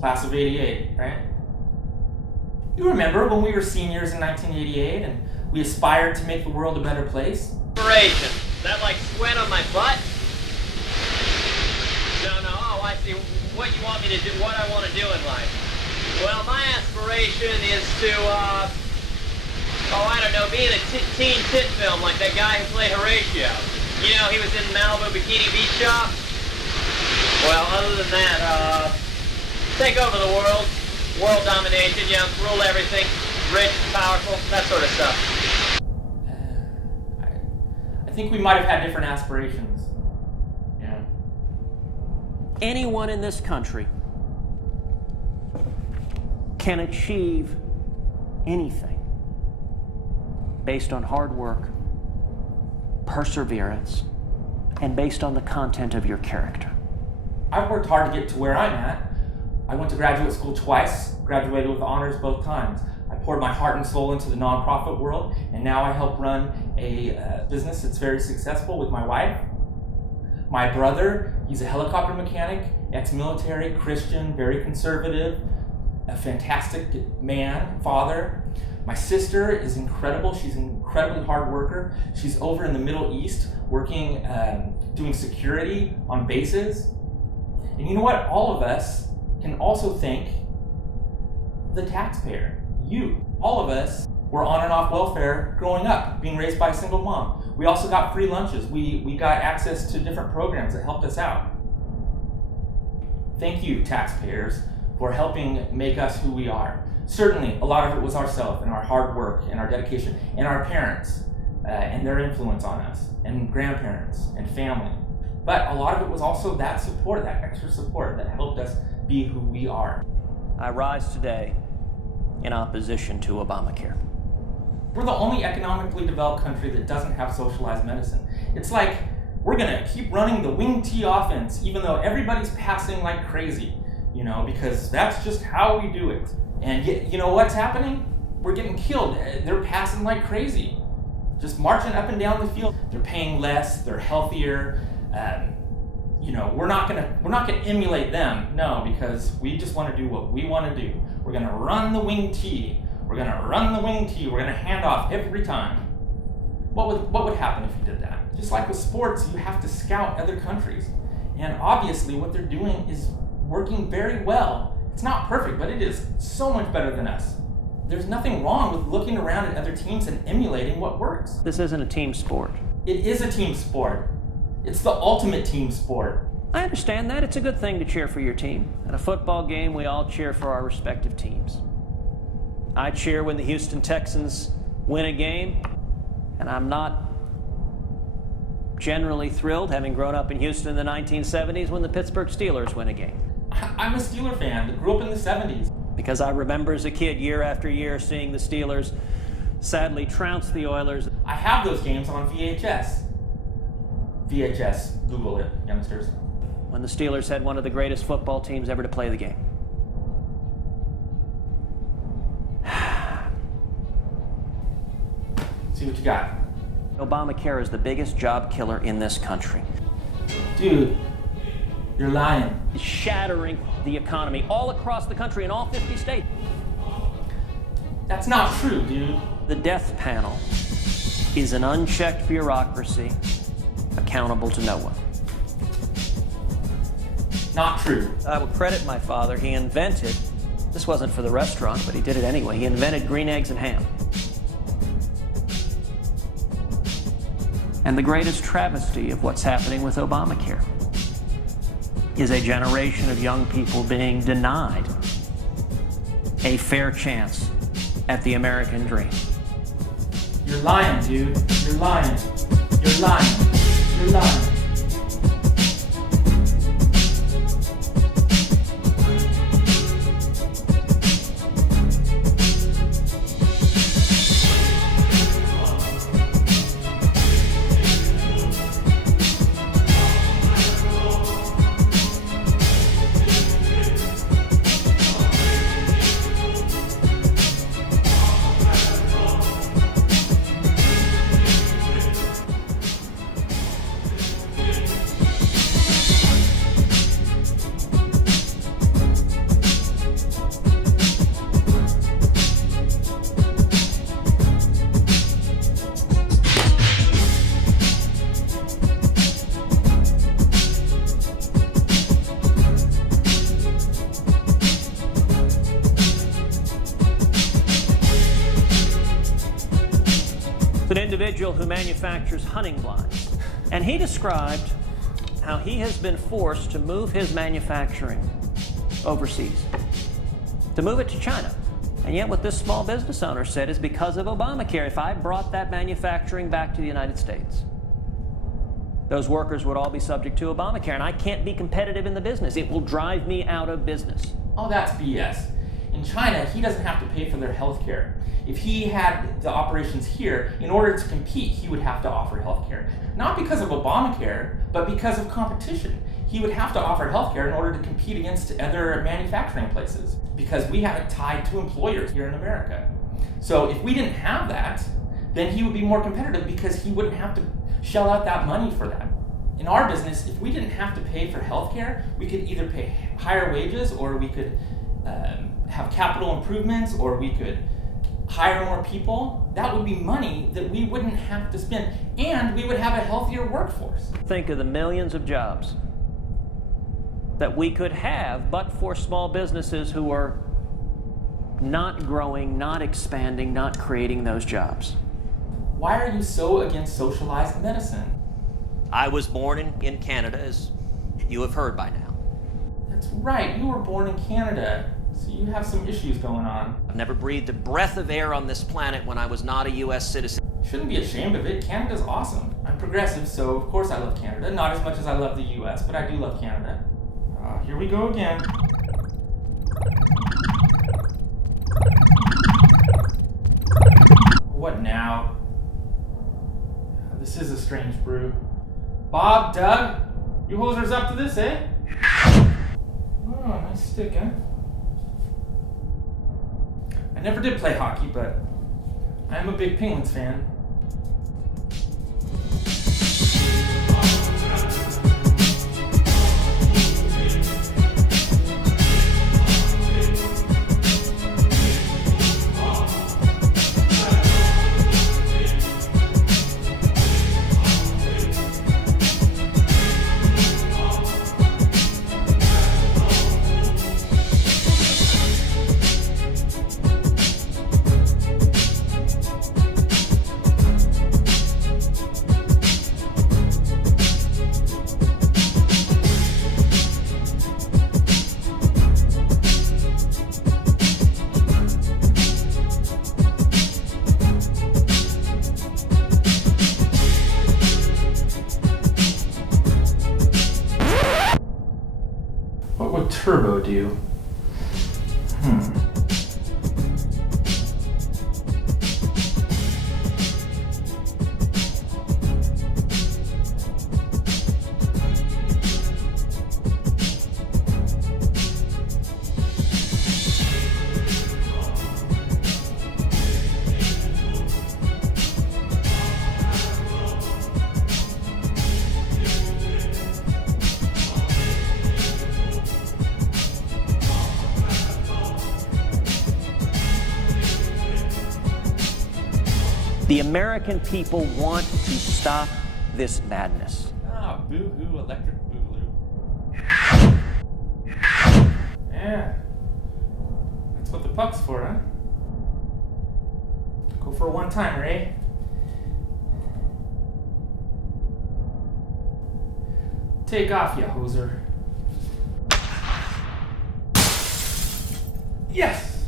Class of '88, right? You remember when we were seniors in 1988 and we aspired to make the world a better place? Aspiration. Is that like sweat on my butt? No, oh, I see. What you want me to do, what I want to do in life. Well, my aspiration is to, be in a teen tit film like that guy who played Horatio. You know, he was in Malibu Bikini Beach Shop. Well, other than that, take over the world domination, rule everything, rich, powerful, that sort of stuff. I think we might have had different aspirations. Yeah. Anyone in this country can achieve anything based on hard work, perseverance, and based on the content of your character. I've worked hard to get to where I'm at. I went to graduate school twice, graduated with honors both times. I poured my heart and soul into the nonprofit world, and now I help run a business that's very successful with my wife. My brother, he's a helicopter mechanic, ex-military, Christian, very conservative, a fantastic man, father. My sister is incredible. She's an incredibly hard worker. She's over in the Middle East working, doing security on bases. And you know what? All of us can also thank the taxpayer, you. All of us were on and off welfare growing up, being raised by a single mom. We also got free lunches. We got access to different programs that helped us out. Thank you, taxpayers, for helping make us who we are. Certainly, a lot of it was ourselves and our hard work and our dedication and our parents and their influence on us and grandparents and family. But a lot of it was also that support, that extra support that helped us be who we are. I rise today in opposition to Obamacare. We're the only economically developed country that doesn't have socialized medicine. It's like we're gonna keep running the wing T offense even though everybody's passing like crazy, because that's just how we do it. And yet, you know what's happening? We're getting killed. They're passing like crazy. Just marching up and down the field. They're paying less, they're healthier. We're not gonna emulate them, no, because we just want to do what we want to do. We're gonna run the wing T. We're gonna hand off every time. What would happen if you did that? Just like with sports, you have to scout other countries, and obviously what they're doing is working very well. It's not perfect, but it is so much better than us. There's nothing wrong with looking around at other teams and emulating what works. This isn't a team sport. It is a team sport. It's the ultimate team sport. I understand that. It's a good thing to cheer for your team. At a football game, we all cheer for our respective teams. I cheer when the Houston Texans win a game, and I'm not generally thrilled, having grown up in Houston in the 1970s, when the Pittsburgh Steelers win a game. I'm a Steeler fan that grew up in the 70s. Because I remember as a kid, year after year, seeing the Steelers sadly trounce the Oilers. I have those games on VHS. Google it, youngsters. When the Steelers had one of the greatest football teams ever to play the game. See what you got. Obamacare is the biggest job killer in this country. Dude, you're lying. It's shattering the economy all across the country in all 50 states. That's not true, dude. The death panel is an unchecked bureaucracy accountable to no one. Not true. I will credit my father. He invented, this wasn't for the restaurant, but he did it anyway. He invented green eggs and ham. And the greatest travesty of what's happening with Obamacare is a generation of young people being denied a fair chance at the American dream. You're lying, dude. You're lying. You're lying. You're lying. It's an individual who manufactures hunting blinds. And he described how he has been forced to move his manufacturing overseas, to move it to China. And yet what this small business owner said is because of Obamacare, if I brought that manufacturing back to the United States, those workers would all be subject to Obamacare, and I can't be competitive in the business. It will drive me out of business. Oh, that's BS. In China, he doesn't have to pay for their health care. If he had the operations here, in order to compete, he would have to offer health care. Not because of Obamacare, but because of competition. He would have to offer health care in order to compete against other manufacturing places, because we have it tied to employers here in America. So if we didn't have that, then he would be more competitive because he wouldn't have to shell out that money for that. In our business, if we didn't have to pay for health care, we could either pay higher wages, or we could have capital improvements, or we could hire more people. That would be money that we wouldn't have to spend, and we would have a healthier workforce. Think of the millions of jobs that we could have but for small businesses who are not growing, not expanding, not creating those jobs. Why are you so against socialized medicine? I was born in Canada, as you have heard by now. That's right, you were born in Canada, so you have some issues going on. I've never breathed a breath of air on this planet when I was not a U.S. citizen. You shouldn't be ashamed of it. Canada's awesome. I'm progressive, so of course I love Canada. Not as much as I love the U.S., but I do love Canada. Here we go again. What now? This is a strange brew. Bob, Doug, you hosers up to this, eh? Oh, nice stick, huh? I never did play hockey, but I am a big Penguins fan. What would turbo do? The American people want to stop this madness. Ah, boo-hoo, electric boogaloo. Yeah, that's what the puck's for, huh? Go for a one-timer, eh? Take off, ya hoser. Yes!